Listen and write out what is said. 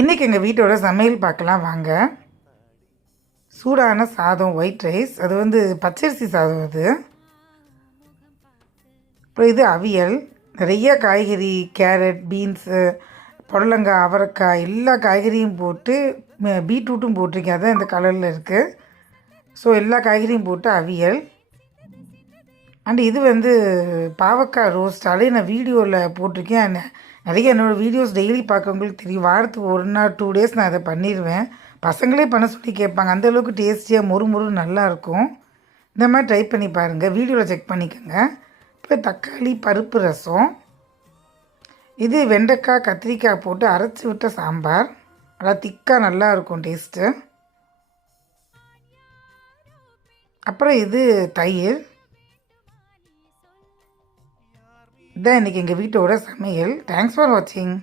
இன்றைக்கி எங்கள் வீட்டோட சமையல் பார்க்கலாம் வாங்க. சூடான சாதம், ஒயிட் ரைஸ், அது வந்து பச்சரிசி சாதம் அது. அப்புறம் இது அவியல், நிறைய காய்கறி, கேரட், பீன்ஸு, புடலங்காய், அவரைக்காய் எல்லா காய்கறியும் போட்டு பீட்ரூட்டும் போட்டிருக்கேன், அதான் இந்த கலரில் இருக்குது. ஸோ எல்லா காய்கறியும் போட்டு அவியல். அண்ட் இது வந்து பாவக்காய் ரோஸ்ட், அதே நான் வீடியோவில் போட்டிருக்கேன். நிறைய என்னோடய வீடியோஸ் டெய்லி பார்க்கவங்களுக்கு தெரியும். வாரத்துக்கு 1 நாள் 2 டேஸ் நான் அதை பண்ணிடுவேன். பசங்களே பண்ண சொல்லி கேட்பாங்க. அந்தளவுக்கு டேஸ்டியாக மொறு நல்லாயிருக்கும். இந்த மாதிரி ட்ரை பண்ணி பாருங்கள், வீடியோவில் செக் பண்ணிக்கோங்க. இப்போ தக்காளி பருப்பு ரசம், இது வெண்டைக்காய் கத்திரிக்காய் போட்டு அரைச்சி விட்ட சாம்பார், நல்லா திக்காக நல்லாயிருக்கும் டேஸ்ட்டு. அப்புறம் இது தயிர். இதான் இன்றைக்கி எங்கள் வீட்டோட சமையல். தேங்க்ஸ் ஃபார் வாட்சிங்.